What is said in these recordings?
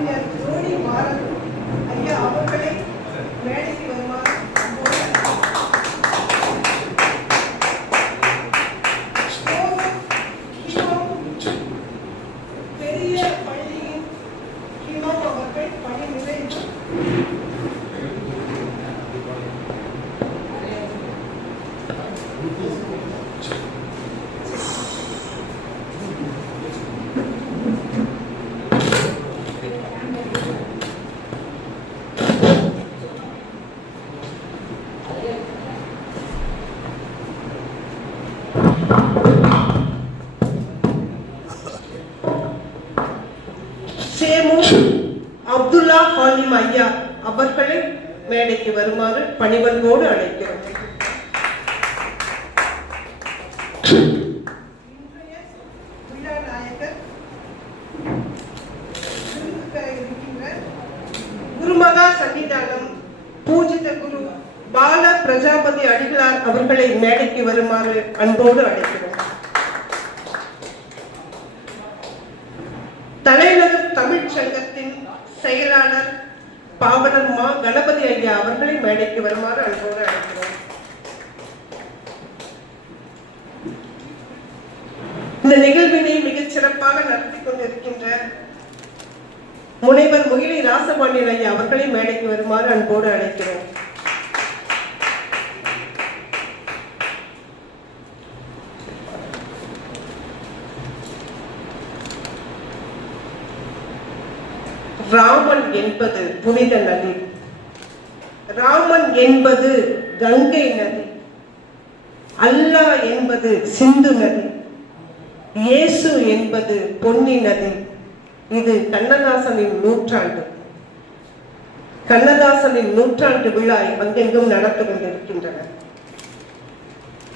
அறிஞர் ஜோடி மாறன் ஐயா அவர்களை மேடைக்கு வருமாறு பெரிய பள்ளியின் கிமம் அவர்கள் பணி நிறைவு அப்துல்லா ஹாலிம் ஐயா அவர்களை மேடைக்கு வருமாறு பணிவன்போடு அழைக்கிறோம். குருமகா சன்னிதானம் பூஜித குரு பால பிரஜாபதி அடிகளார் அவர்களை மேடைக்கு வருமாறு அன்போடு அழைக்கிறோம். தலைநகர் தமிழ் சங்கத்தின் செயலாளர் பாவனர் மா கணபதி ஐயா அவர்களை மேடைக்கு வருமாறு அன்போடு அழைக்கிறோம். இந்த நிகழ்வினை மிகச் சிறப்பாக நடத்தி கொண்டிருக்கின்ற முனைவர் முகிலை ராசபாண்டியன் ஐயா அவர்களை மேடைக்கு வருமாறு அன்போடு அழைக்கிறோம். ராமன் என்பது புனித நதி, ராமன் என்பது கங்கை நதி, அல்லாஹ் என்பது சிந்து நதி, இயேசு என்பது பொன்னி நதி. இது கண்ணதாசனின் நூற்றாண்டு. கண்ணதாசனின் நூற்றாண்டு விழா அங்கெங்கும் நடந்து கொண்டிருக்கின்றன.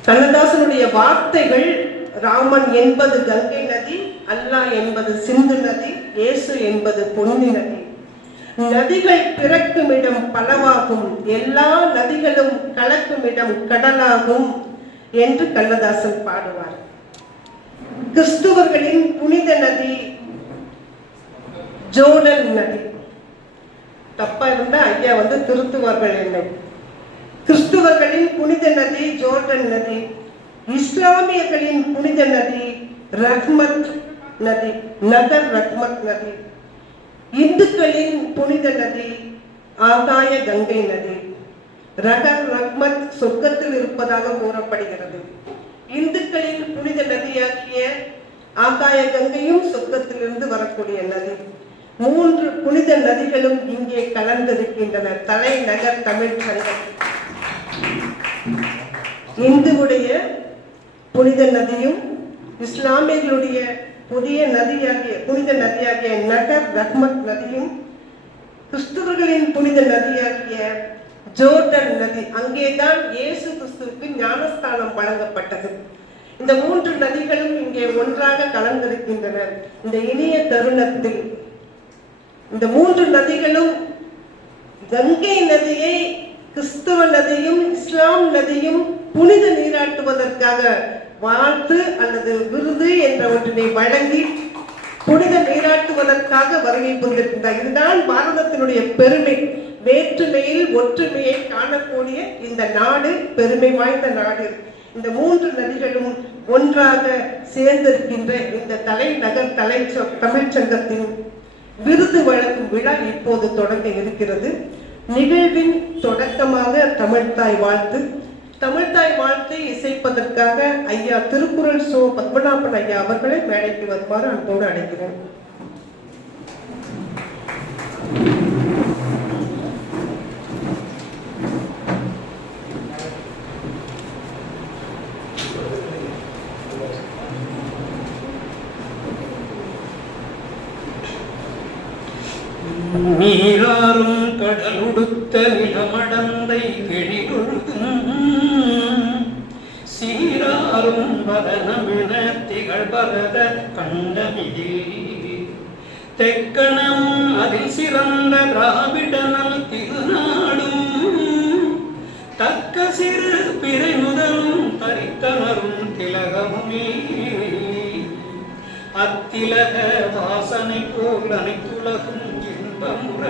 கண்ணதாசனுடைய வார்த்தைகள் ராமன் என்பது கங்கை நதி, அல்லாஹ் என்பது சிந்து நதி, இயேசு என்பது பொன்னி நதி. நதிகள் பிறக்கும் இடம் பலவாகும், எல்லா நதிகளும் கலக்கும் இடம் கடலாகும் என்று கண்ணதாசன் பாடுவார். கிறிஸ்துவர்களின் புனித நதி ஜோர்டன் நதி. தப்பா இருந்தா ஐயா திருத்துவார்கள் என்னை. கிறிஸ்துவர்களின் புனித நதி ஜோர்டன் நதி, இஸ்லாமியர்களின் புனித நதி ரஹ்மத் நதி, நகர் ரஹ்மத் நதி. இந்துக்களின் புனித நதி ஆகாய கங்கை நதி. ரகர் ரஹ்மத் சொர்க்கத்தில் இருப்பதாக கூறப்படுகிறது. இந்துக்களின் புனித நதியாகிய ஆகாய கங்கையும் சொர்க்கத்திலிருந்து வரக்கூடிய நதி. 3 புனித நதிகளும் இங்கே கலந்திருக்கின்றன. தலைநகர் தமிழ் சங்கம் இந்துவுடைய புனித நதியும் இஸ்லாமியர்களுடைய புனித நதியாகிய நகர் ரஹ்மத் நதியும், கிறிஸ்துவர்களின் புனித நதியாகிய ஜோர்டன் நதி. அங்கேதான் இயேசு கிறிஸ்துவுக்கு ஞானஸ்தானம் வழங்கப்பட்டது. இந்த 3 நதிகளும் இங்கே ஒன்றாக கலந்திருக்கின்றன. இந்த இனிய தருணத்தில் இந்த 3 நதிகளும் கங்கை நதியை கிறிஸ்துவ நதியும் இஸ்லாம் நதியும் புனித நீராட்டுவதற்காக வாழ்த்து அல்லது விருது என்ற ஒன்றினை வழங்கி புனித நீராட்டுவதற்காக வருகை கொண்டிருக்கின்றார். இதுதான் பாரதத்தினுடைய பெருமை. வேற்றுமையில் ஒற்றுமையை காணக்கூடிய இந்த நாடு பெருமை வாய்ந்த நாடு. இந்த 3 நதிகளும் ஒன்றாக சேர்ந்திருக்கின்ற இந்த தலைநகர் தமிழ்ச்சங்கத்தின் விருது வழங்கும் விழா இப்போது தொடங்க இருக்கிறது. நிகழ்வின் தொடக்கமாக தமிழ்தாய் வாழ்த்து. தமிழ்தாய் வாழ்த்தை இசைப்பதற்காக ஐயா திருக்குறள் சோ பத்மநாபன் ஐயா அவர்களை மேடைக்கு வருமாறு அன்போடு அழைக்கிறேன். நீராறும் கடலுடுத்த நிலமடந்தை கிழிகொழுகும் சீராறும் பரநமிழ திகழ் பரத கண்டமிதில் தெக்கணம் அதில் சிறந்த திராவிடனல் திருநாடும் தக்க சிறு பிறை முதலும் தரித்தனரும் திலகமுமே அத்திலக வாசனை போல் அனைத்துலகும் இன்பமுற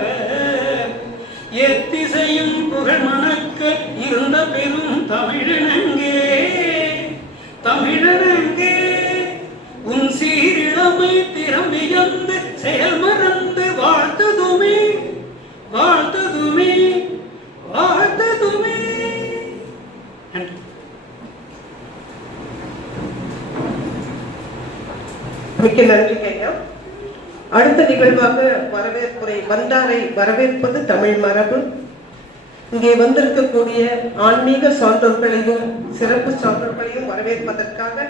எத்திசையும் புகழ் மணக்க இருந்த பெரும் தமிழனங்கே தமிழனங்கே உன் சீரிழமை திறமையந்து செயல் மறந்து வாழ்த்ததுமே வாழ்த்ததுமே வாழ்த்ததுமே. நன்றி. மிக்க நன்றி ஐயா. அடுத்த நிகழ்வாக வரவேற்புரை வந்தாரை வரவேற்பது தமிழ் மரபு. இங்கே வந்திருக்கக்கூடிய ஆன்மீக சான்றோர்களையும் சிறப்பு சான்றோர்களையும் வரவேற்பதற்காக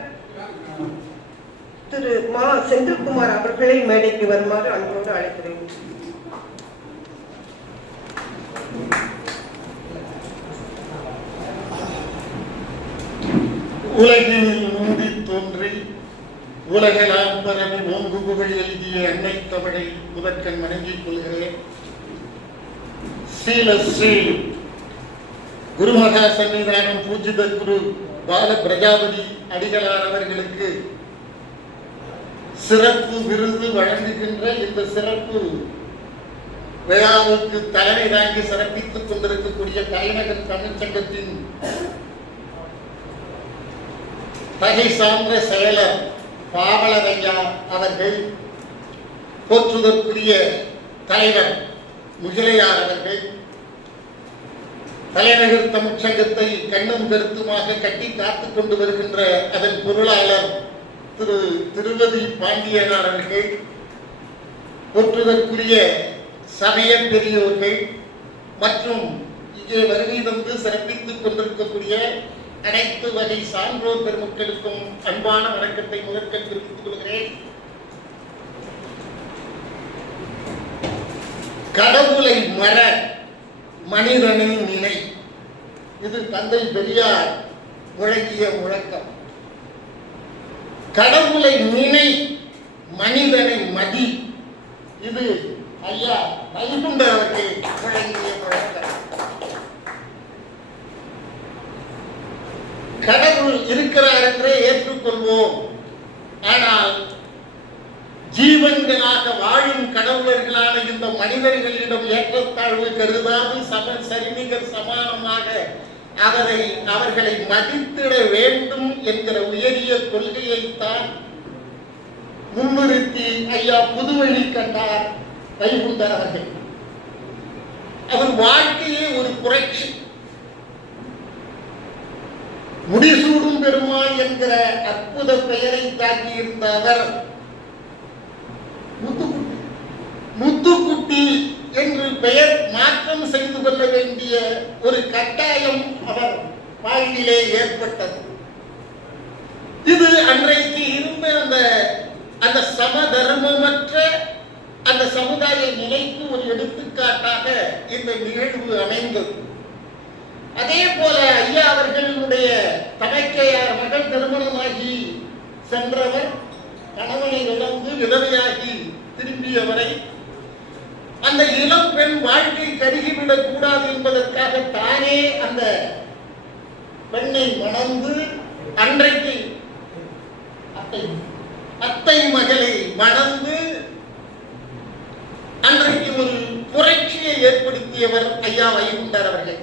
திரு மா செந்தில்குமார் அவர்களை மேடைக்கு வருமாறு அன்போடு அழைக்கிறேன். உலகில் மூடி தோன்றி உலகெல்லாம் பரவி ஓங்கு புகழ் எழுதிய அன்னை தமிழை முதற்கண் வணங்கிக் கொள்கிறேன். ஸ்ரீ குருமகா சன்னிதானம் பூஜித குரு பால பிரஜாபதி அடிகளார் அவர்களுக்கு சிறப்பு விருது வழங்குகின்ற இந்த சிறப்பு விழாவுக்கு தலைமை தாங்கி சிறப்பித்துக் கொண்டிருக்கக்கூடிய தலைநகர் தமிழ்ச்சங்கத்தின் தகை சார்ந்த செயலர் பாவலரையா அவர்கள், போற்றுதற்குரிய தலைவர் முகிலையார் அவர்கள், தலைநகர் தமிழ்ச்சங்கத்தை கண்ணும் கருத்துமாக கட்டி காத்துக் கொண்டு வருகின்ற அதன் பொருளாளர் திரு திருவதி பாண்டியனார் அவர்கள், போற்றுதற்குரிய சமய பெரியோர்கள் மற்றும் இங்கே வருகை தந்து சிறப்பித்துக் கொண்டிருக்கக்கூடிய அனைத்து வகை சான்றோர் பெருமக்களுக்கும் அன்பான வணக்கத்தை முதற்கண் தெரிவித்துக் கொள்கிறேன். கடவுளை மற மனிதனை நினை, இது தந்தை பெரியார் முழங்கிய முழக்கம். கடவுளை நினை மனிதனை மதி, இது ஐயா வைகுண்டர் அவர்கள் முழங்கிய முழக்கம். கடவுள் இருக்கிறார் என்றே ஏற்றுக்கொள்வோம். ஆனால் ஜீவன்களாக வாழும் கடவுளர்களான இந்த மனிதர்களிடம் ஏற்றத்தாழ்வு கருதாது சரிநிகர் சமானமாக அவர்களை மதித்திட வேண்டும் என்கிற உயரிய கொள்கையைத்தான் முன்னிறுத்தி ஐயா புதுவழி கண்டார் வைகுண்டர் அவர்கள். அவர் வாழ்க்கையே ஒரு புரட்சி. முடிசூடும் பெருமாள் என்கிற அற்புத பெயரை தாக்கி இருந்த அவர் முத்துக்குட்டி என்று பெயர் மாற்றம் செய்து கொள்ள வேண்டிய ஒரு கட்டாயம் அவர் வாழ்விலே ஏற்பட்டது. இது அன்றைக்கு இருந்த அந்த சமதர்மமற்ற அந்த சமுதாய நிலைக்கு ஒரு எடுத்துக்காட்டாக இந்த நிகழ்வு அமைந்தது. அதே போல ஐயா அவர்களுடைய தமைக்கையார் மகள் திருமணமாகி சென்றவர் கணவனை இழந்து விதவையாகி திரும்பியவரை அந்த இளம் பெண் வாழ்க்கை கருகிவிடக் கூடாது என்பதற்காக தானே அந்த பெண்ணை மணந்து அன்றைக்கு அத்தை மகளை மணந்து அன்றைக்கு ஒரு புரட்சியை ஏற்படுத்தியவர் ஐயா வைகுண்டர் அவர்கள்.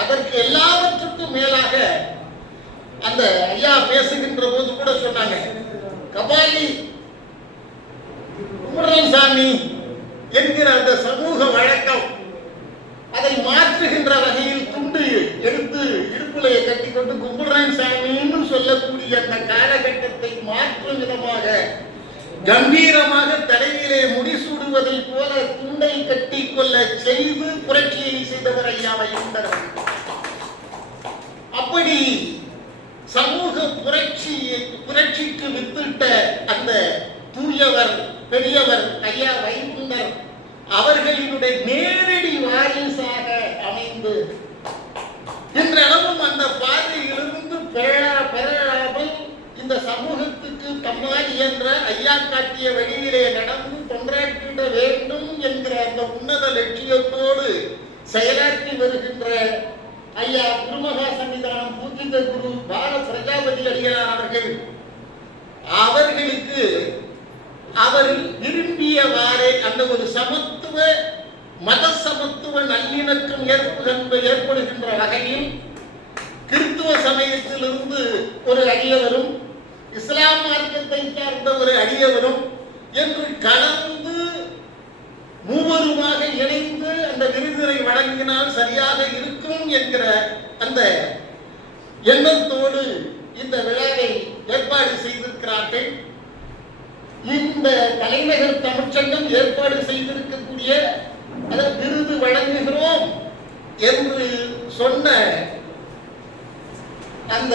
அதற்கு எல்லாவற்றுக்கும் மேலாக அந்த ஐயா பேசுகின்ற போது கூட சொன்னாங்க, கபாலி குமரசாமி என்கிற அந்த சமூக வழக்கம் அதை மாற்றுகின்ற வகையில் துண்டு எடுத்து இடுப்புலையை கட்டிக்கொண்டு கும்புரான் சாமின்னு சொல்லக்கூடிய அந்த காலகட்டத்தை மாற்றும் விதமாக கம்பீரமாக தலையிலே முடிசூடுவதை போல துண்டை கட்டி கொள்ள செய்து புரட்சியை செய்தவர் ஐயா வைகுண்டர். அப்படி சமூக புரட்சிக்கு வித்திட்ட அந்த தூயவர் பெரியவர் ஐயா வைகுண்டர் அவர்களினுடைய நேரடி வாரிசாக அமைந்து இன்றளவும் அந்த பார்வையிலிருந்து பெறாமல் இந்த சமூகத்துக்கு தம்மால் என்ற ஐயா காட்டிய வழியிலே நடந்து தொண்டாற்றிட வேண்டும் என்கிற அந்த உன்னத லட்சியத்தோடு செயலாற்றி வருகின்ற ஐயா குருமகா சன்னிதானம் பூஜித குரு பால பிரஜாபதி அடிகளார் அவர்களுக்கு அவர் விரும்பியவாறே அந்த ஒரு சமத்துவ மத சமத்துவ நல்லிணக்கம் ஏற்படுகின்ற வகையில் கிறிஸ்துவ சமயத்திலிருந்து ஒரு அடியவரும் இஸ்லாம் மார்க்கத்தை சார்ந்த ஒரு அடியவரும் என்று கலந்து மூவருமாக இணைந்து அந்த விருதினை வழங்கினால் சரியாக இருக்கும் என்கிற அந்த எண்ணத்தோடு இந்த விழாவை ஏற்பாடு செய்திருக்கிறார்கள். இந்த தலைநகர் தமிழ்ச்சங்கம் ஏற்பாடு செய்திருக்கக்கூடிய விருது வழங்குகிறோம் என்று சொன்ன அந்த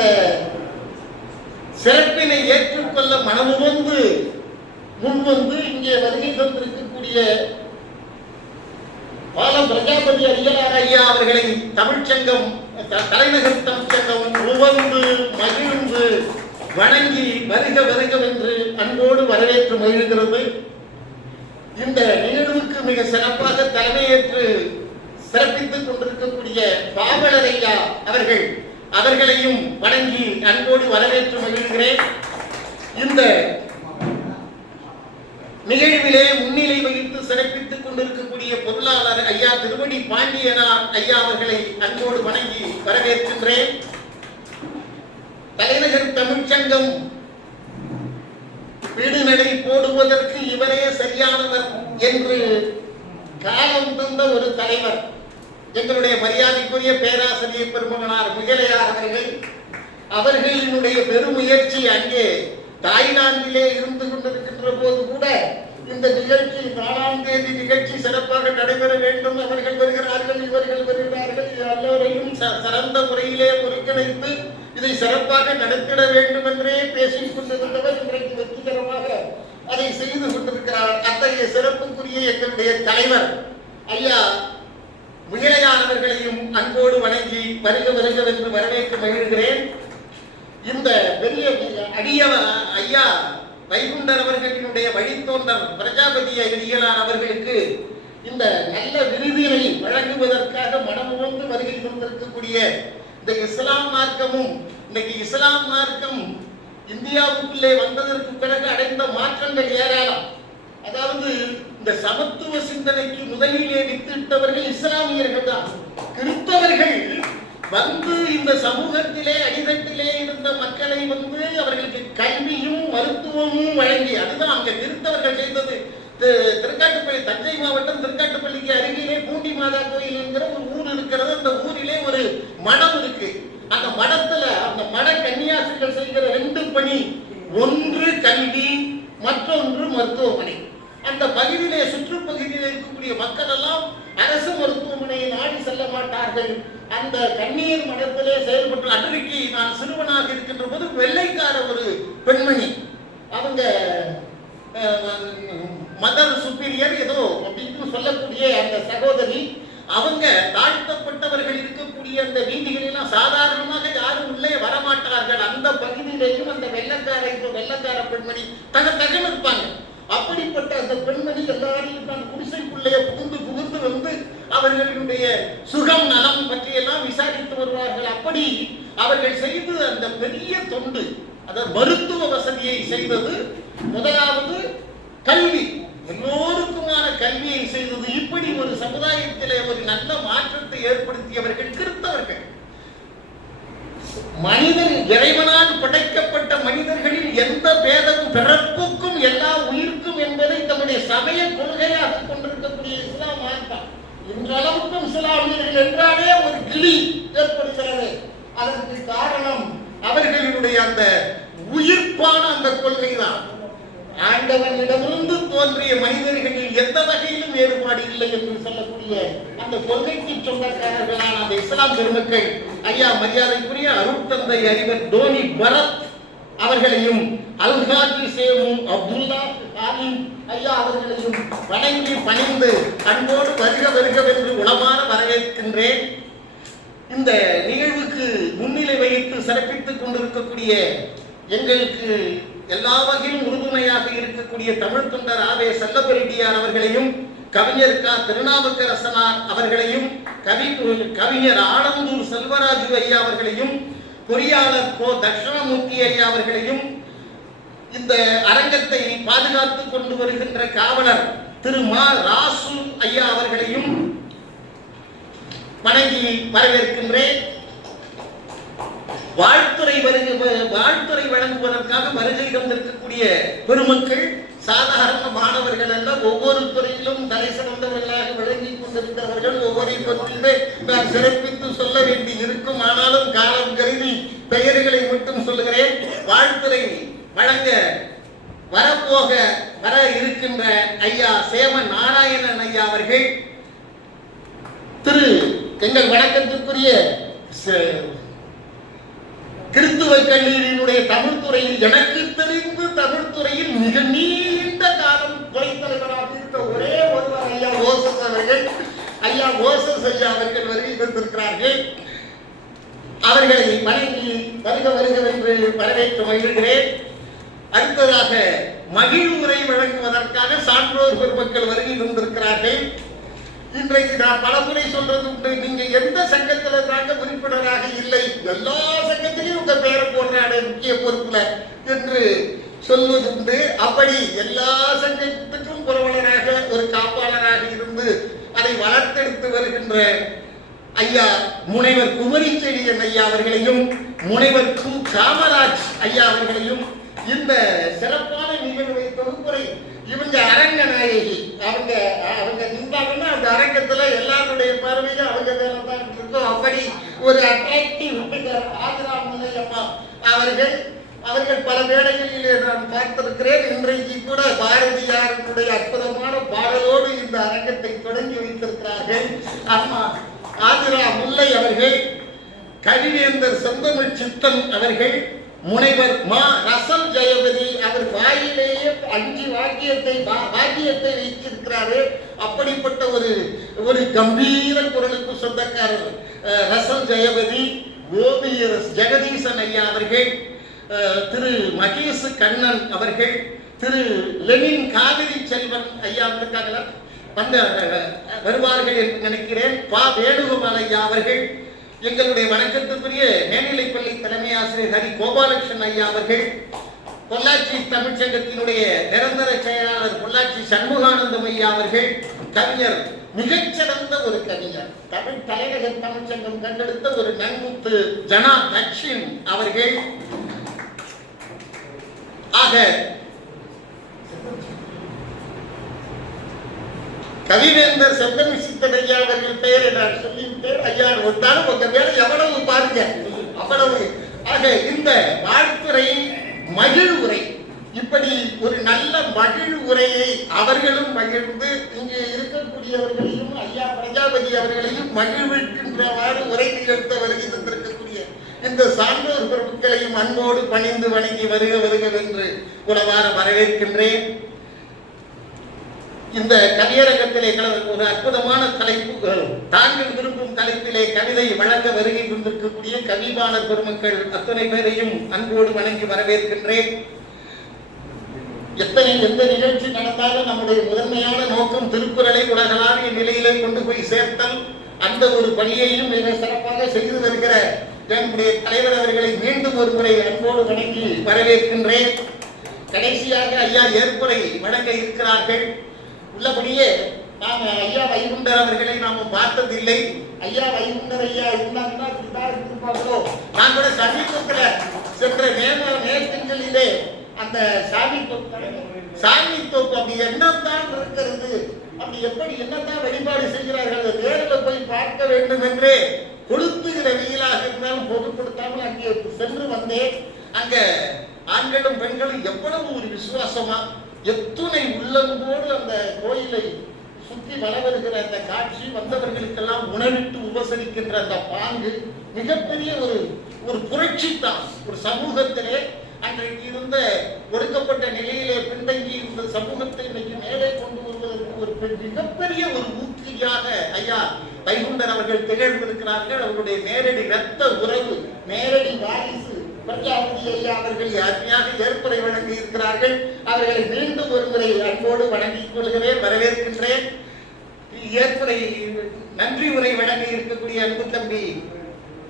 சிறப்பினை ஏற்றுக்கொள்ள மனமுவந்து முன்வந்து இங்கே வருகை தந்திருக்கக்கூடிய பாலம் பிரஜாபதி அடிகளார் ஐயா அவர்களை தமிழ்ச்சங்கம் தலைநகர் தமிழ்ச்சங்கம் உவந்து மகிழ்ந்து வணங்கி வருக வருகவென்று அன்போடு வரவேற்று மகிழ்கிறது. இந்த நிகழ்வுக்கு மிக சிறப்பாக தலைமையேற்று சிறப்பித்துக் கொண்டிருக்கக்கூடிய பாவலர் ஐயா அவர்களையும் வணங்கி அன்போடு வரவேற்று மகிழ்கிறேன். இந்த நிகழ்விலே முன்னிலை வகித்து சிறப்பித்துக் கொண்டிருக்கக்கூடிய பொருளாளர் ஐயா திருவடி பாண்டியனார் ஐயா அவர்களை அன்போடு வணங்கி வரவேற்கின்றேன். தலைநகர் தமிழ்ச்சங்கம் வீடுநடை போடுவதற்கு இவரே சரியானவர் என்று காலம் தந்த ஒரு தலைவர் எங்களுடைய மரியாதைக்குரிய பேராசிரியர் பெருமகனார் மிகலையார் அவர்களினுடைய பெருமுயற்சி அங்கே தாய்லாந்திலே இருந்து கொண்டிருக்கின்ற போது கூட இந்த நிகழ்ச்சி 4ஆம் தேதி நிகழ்ச்சி சிறப்பாக நடைபெற வேண்டும், அவர்கள் வருகிறார்கள் இவர்கள் வருகிறார்கள் எல்லோரையும் சிறந்த முறையிலே ஒருங்கிணைத்து இதை சிறப்பாக நடத்திட வேண்டும் என்றே பேசிக் கொண்டிருந்தவர் இன்றைக்கு வெற்றிகரமாக அதை செய்து கொண்டிருக்கிறார். அத்தகைய சிறப்புக்குரிய எங்களுடைய தலைவர் ஐயா முயலையானவர்களையும் அன்போடு வணங்கி வருக வருகவென்று வரவேற்று மகிழ்கிறேன். இந்த பெரிய ஐயா வைகுண்டர் அவர்களினுடைய வழித்தோன்றல் பிரஜாபதி அடிகளார் அவர்களுக்கு இந்த நல்ல விருதினை வழங்குவதற்காக மனமுவந்து வருகை கொண்டிருக்கக்கூடிய இந்த இஸ்லாம் மார்க்கமும் இன்னைக்கு இஸ்லாம் மார்க்கம் இந்தியாவுக்குள்ளே வந்ததற்கு பிறகு அடைந்த மாற்றங்கள் ஏராளம். அதாவது இந்த சமத்துவ சிந்தனைக்கு முதலிலே வித்திட்டவர்கள் இஸ்லாமியர்கள் தான். கிறிஸ்தவர்கள் வந்து இந்த சமூகத்திலே அடித்தட்டிலே இருந்த மக்களை வந்து அவர்களுக்கு கல்வியும் மருத்துவமும் வழங்கி, அதுதான் அங்க கிறிஸ்தவர்கள் செய்தது. திருக்காட்டுப்பள்ளி, தஞ்சை மாவட்டம் திருக்காட்டுப்பள்ளிக்கு அருகிலே பூண்டி மாதா கோயில் என்கிற ஒரு ஊர் இருக்கிறது. அந்த ஊரிலே ஒரு மடம் இருக்கு. அந்த மடத்துல அந்த மட கன்னியாசிகள் செய்கிற 2 பணி, ஒன்று கல்வி, மற்றொன்று மருத்துவமனை. அந்த பகுதியிலே சுற்றுப்பகுதியில் இருக்கக்கூடிய மக்கள் எல்லாம் அரசு மருத்துவமனையை நாடி செல்ல மாட்டார்கள். அந்த கண்ணீர் மடத்திலே செயல்பட்டு அன்றைக்கு நான் சிறுவனாக இருக்கின்ற போது வெள்ளைக்கார ஒரு பெண்மணி, அவங்க மதர் சுப்பீரியர் ஏதோ அப்படின்னு சொல்லக்கூடிய அந்த சகோதரி, அவங்க தாழ்த்தப்பட்டவர்கள் இருக்கக்கூடிய அந்த வீதிகளெல்லாம் சாதாரணமாக யாரும் உள்ளே வரமாட்டார்கள். அந்த பகுதியிலேயும் அந்த வெள்ளக்கார பெண்மணி தகன்னு இருப்பாங்க. அப்படிப்பட்ட அந்த பெண்மணி எல்லாரையும் தான் குடிசைக்குள்ளே புகுந்து வந்து அவர்களுடைய சுகம் நலம் பற்றியெல்லாம் விசாரித்து வருவார்கள். அப்படி அவர்கள் செய்து அந்த பெரிய தொண்டு, அதாவது மருத்துவ வசதியை செய்தது. முதலாவது கல்வி, எல்லோருக்குமான கல்வியை செய்தது. இப்படி ஒரு சமுதாயத்திலே ஒரு நல்ல மாற்றத்தை ஏற்படுத்தியவர்கள் கிறிஸ்தவர்கள். மனிதன் இறைவனால் படைக்கப்பட்ட மனிதர்களில் எந்த பேதமும் பிறப்புக்கும் எல்லா உயிர்க்கும் என்பதை தம்முடைய சமய கொள்கையாக கொண்டிருக்கக்கூடிய இஸ்லாம் மார்க்கம் இன்றளவுக்கும் இஸ்லாமியர்கள் என்றாலே ஒரு கிளி ஏற்படுகிறது. அதற்கு காரணம் அவர்களினுடைய அந்த உயிர்ப்பான அந்த கொள்கைதான். ஆண்டவனிடமிருந்து தோன்றிய மனிதர்களில் எந்த வகையிலும் வேறுபாடு இல்லை என்று சொல்லக்கூடிய அந்த கொள்கைக்கு சொந்தக்காரர்களான அந்த இஸ்லாம் பெருமக்கள் ஐயா மரியாதைக்குரிய அருட்தந்தை அறிவர் டோனி பரத் அவர்களையும் அல்ஹாஜி சேவும் அப்துல்லா ஆலிம் ஐயா அவர்களையும் வணங்கி பணிந்து அன்போடு வருகவென்று உளமான வரவேற்கின்றேன். இந்த நிகழ்வுக்கு முன்னிலை வகித்து சிறப்பித்துக் கொண்டிருக்கக்கூடிய எங்களுக்கு எல்லா வகையிலும் உறுதுணையாக இருக்கக்கூடிய தமிழ் தொண்டர் ஆவே செல்லப்பெருடியார் அவர்களையும், கவிஞர் க திருநாவுக்கரசனார் அவர்களையும், கவிஞர் ஆனந்தூர் செல்வராஜு ஐயா அவர்களையும், பொறியாளர் கோ தட்சிணாமூர்த்தி ஐயா அவர்களையும், இந்த அரங்கத்தை பாதுகாத்துக் கொண்டு வருகின்ற காவலர் திரு மா ராசு ஐயா அவர்களையும் வணங்கி வரவேற்கின்றேன். வாழ்த்துறை வழங்குவதற்காக வருகை தந்திருக்கக்கூடிய பெருமக்கள் சாதாரண மாணவர்கள் அல்ல, ஒவ்வொரு துறையிலும் தலை சிறந்தவர்களாக விளங்கிக் கொண்டிருந்தவர்கள். ஒவ்வொரு பற்றியுமே நான் சிறப்பித்து சொல்ல வேண்டி இருக்கும். ஆனாலும் காலம் கருதி பெயர்களை மட்டும் சொல்லுகிறேன். வாழ்த்துறை வழங்க வர இருக்கின்ற ஐயா சேம நாராயணன் ஐயா அவர்கள், திரு எங்கள் வணக்கத்திற்குரிய கிறிஸ்துவ கல்லூரியினுடைய தமிழ்துறையில் எனக்கு தெரிந்து தமிழ்துறையில் மிக நீண்ட காலம் துறை தலைவராக இருந்த ஒரே ஒருவர் ஐயா ஓசஸ் அவர்கள். ஐயா ஓசஸ் ஐயா அவர்கள் வருகை தந்திருக்கிறார்கள். அவர்களை வணங்கி வருக என்று வரவேற்று மகிழ்கிறேன். அடுத்ததாக மகிழ்வுரை வழங்குவதற்காக சான்றோர் பெருமக்கள் வருகை தந்திருக்கிறார்கள். இன்றைக்கு நான் பலமுறை சொல்றது உண்டு, நீங்க எந்த சங்கத்துல தாங்க உறுப்பினராக இல்லை, எல்லா சங்கத்திலையும் உங்க பேரை போடுறாரு முக்கிய பொறுப்புல என்று சொல்வது உண்டு. அப்படி எல்லா சங்கத்துக்கும் புரவலராக ஒரு காப்பாளராக இருந்து அதை வளர்த்தெடுத்து வருகின்ற ஐயா முனைவர் குமரி செழியன் ஐயா அவர்களையும் முனைவர் கு காமராஜ் ஐயா அவர்களையும் இந்த சிறப்பான நிகழ்வை தொகுப்புரை இவங்க அரங்க நாயகி, அவங்க நின்றாங்கன்னா அந்த அரங்கத்துல எல்லாருடைய பார்வையும் அவங்க மேல தான் இருக்கும். அப்படி ஒரு அட்ராக்டிவ் ஆதிரா முல்லையம்மா அவர்கள் பல வேளைகளிலே நான் பார்த்திருக்கிறேன். இன்றைக்கு கூட பாரதியாருடைய அற்புதமான பாடலோடு இந்த அரங்கத்தை தொடங்கி வைத்திருக்கிறார்கள். அம்மா ஆதிரா முல்லை அவர்கள், கவிவேந்தர் செந்தமிழ் சித்தன் அவர்கள், முனைவர் மா ரசல் ஜெயபதி அவர் வாயிலேயே 5 வாக்கியத்தை வைத்திருக்கிறாரு. அப்படிப்பட்ட ஒரு கம்பீர குரலுக்கு சொந்தக்காரர் ரசல் ஜெயபதி. ஓவியர் ஜெகதீசன் ஐயா அவர்கள், திரு மகேஷ் கண்ணன் அவர்கள், திரு லெனின் காவிரி செல்வன் ஐயா இருக்காங்களா, வருவார்கள் என்று நினைக்கிறேன். பா வேணுகோபால் ஐயா அவர்கள், எங்களுடைய வணக்கத்துக்குரிய மேல்நிலைப்பள்ளி தலைமை ஆசிரியர் ஹரி கோபாலகிருஷ்ணன் ஐயா அவர்கள், பொள்ளாச்சி தமிழ்ச்சங்கத்தினுடைய நிரந்தர செயலாளர் பொள்ளாச்சி சண்முகானந்தம் ஐயா அவர்கள், கவிஞர், மிகச்சிறந்த ஒரு கவிஞர், தமிழ் தலைநகர் தமிழ்ச்சங்கம் கண்டெடுத்த ஒரு நன்முத்து ஜனா லட்சுமி அவர்கள். ஆக கவிவேந்தர் செந்தமிழ் சித்தன் ஐயா அவர்கள் பெயரை நான் சொல்லிவிட்டேன். ஐயா வந்தாலும் உங்க மேல எவ்வளவு பாருங்க, அவ்வளவு. ஆக இந்த வாழ்த்துறை மகிழ்வுரை, இப்படி ஒரு நல்ல மகிழ்வுரையை அவர்களும் மகிழ்ந்து இங்கே இருக்கக்கூடியவர்களையும் ஐயா பிரஜாபதி அவர்களையும் மகிழ்விக்கின்றவாறு உரை நிகழ்த்த வருகை தந்திருக்கக்கூடிய இந்த சான்றோர் பெருமக்களையும் அன்போடு பணிந்து வணங்கி வருக என்று உளவார வரவேற்கின்றேன். இந்த கவியரங்கத்திலே ஒரு அற்புதமான தலைப்பு, தாங்கள் விரும்பும் தலைப்பிலே கவிதை வழங்க வருகை கொண்டிருக்கக்கூடிய கவிபாளர் பெருமக்கள் அத்தனை பேரையும் அன்போடு வணங்கி வரவேற்கின்றேன். எந்த நிகழ்ச்சி நடந்தாலும் நம்முடைய முதன்மையான நோக்கம் திருக்குறளை உலகளாவிய நிலையிலே கொண்டு போய் சேர்த்தல். அந்த ஒரு பணியையும் மிக சிறப்பாக செய்து வருகிற என்னுடைய தலைவர் அவர்களை மீண்டும் ஒரு முறை அன்போடு வணங்கி வரவேற்கின்றேன். கடைசியாக ஐயா ஏற்புரை வழங்க இருக்கிறார்கள். உள்ளபடியே நாம் ஐயா வைகுண்டர் அவர்களை நாம பார்த்ததில்லை. ஐயா வைகுண்டர் ஐயா இருந்தாங்கன்னா இருப்பாங்களோ. நான் கூட சமீபத்தில் சென்ற நேரத்திலே அந்த சாமி தோப்பு அப்படி என்னத்தான் இருக்கிறது, அப்படி எப்படி என்னத்தான் வழிபாடு செய்கிறார்கள், நேரில் போய் பார்க்க வேண்டும் என்றே கொளுத்துகிற வெயிலாக இருந்தாலும் பொருட்படுத்தாமல் அங்கே சென்று வந்தேன். அங்க ஆண்களும் பெண்களும் எவ்வளவு ஒரு விசுவாசமா எத்துணை உள்ளம்போடு அந்த கோயிலை சுற்றி வள வருகிற அந்த காட்சி, வந்தவர்களுக்கெல்லாம் உணவிட்டு உபசரிக்கின்ற அந்த பாங்கு மிகப்பெரிய ஒரு புரட்சி தான். ஒரு சமூகத்திலே அன்றைக்கு இருந்த ஒடுக்கப்பட்ட நிலையிலே பின்தங்கி இருந்த சமூகத்தை இன்னைக்கு மேலே கொண்டு வருவதற்கு ஒரு மிகப்பெரிய ஒரு ஊக்கியாக ஐயா வைகுண்டர் அவர்கள் திகழ்ந்திருக்கிறார்கள். அவர்களுடைய நேரடி இரத்த உறவு, நேரடி வாரிசு பிரஜாபதி ஐயா அவர்கள் அருமையாக ஏற்புரை வழங்கி இருக்கிறார்கள். அவர்களை மீண்டும் ஒரு முறை அன்போடு வணங்கிக் கொள்கிறேன், வரவேற்கின்றேன். ஏற்புரை நன்றி உரை வழங்கி இருக்கக்கூடிய அன்பு தம்பி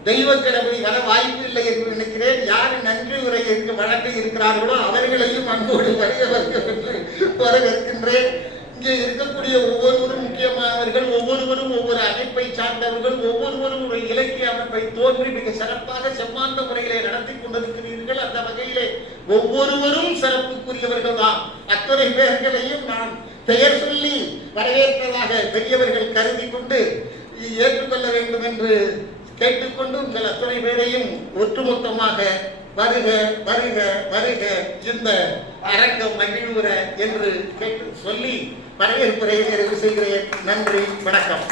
தெய்வ கணபதி வர வாய்ப்பு இல்லை என்று நினைக்கிறேன். யார் நன்றி உரை வழங்க இருக்கிறார்களோ அவர்களையும் அன்போடு வருக என்று வரவேற்கின்றேன். இங்கே இருக்கக்கூடிய ஒவ்வொருவரும் முக்கியமானவர்கள், ஒவ்வொருவரும் ஒவ்வொரு அமைப்பை சார்ந்தவர்கள், ஒவ்வொருவரும் ஒரு இலக்கிய அமைப்பை தோன்றி மிக சிறப்பாக செம்மாந்த முறையிலே நடத்தி கொண்டிருக்கிறீர்கள். அந்த வகையிலே ஒவ்வொருவரும் சிறப்புக்குரியவர்கள் தான். அத்தனை பேர்களையும் நான் பெயர் சொல்லி வரவேற்பதாக பெரியவர்கள் கருதி கொண்டு ஏற்றுக்கொள்ள வேண்டும் என்று கேட்டுக்கொண்டு உங்கள் அத்தனை பேரையும் ஒட்டுமொத்தமாக வருக வருக வருக இந்த அரங்கம் மகிழ்வுற என்று கேட்டு சொல்லி வரவேற்புரை நிறைவு செய்கிறேன். நன்றி, வணக்கம்.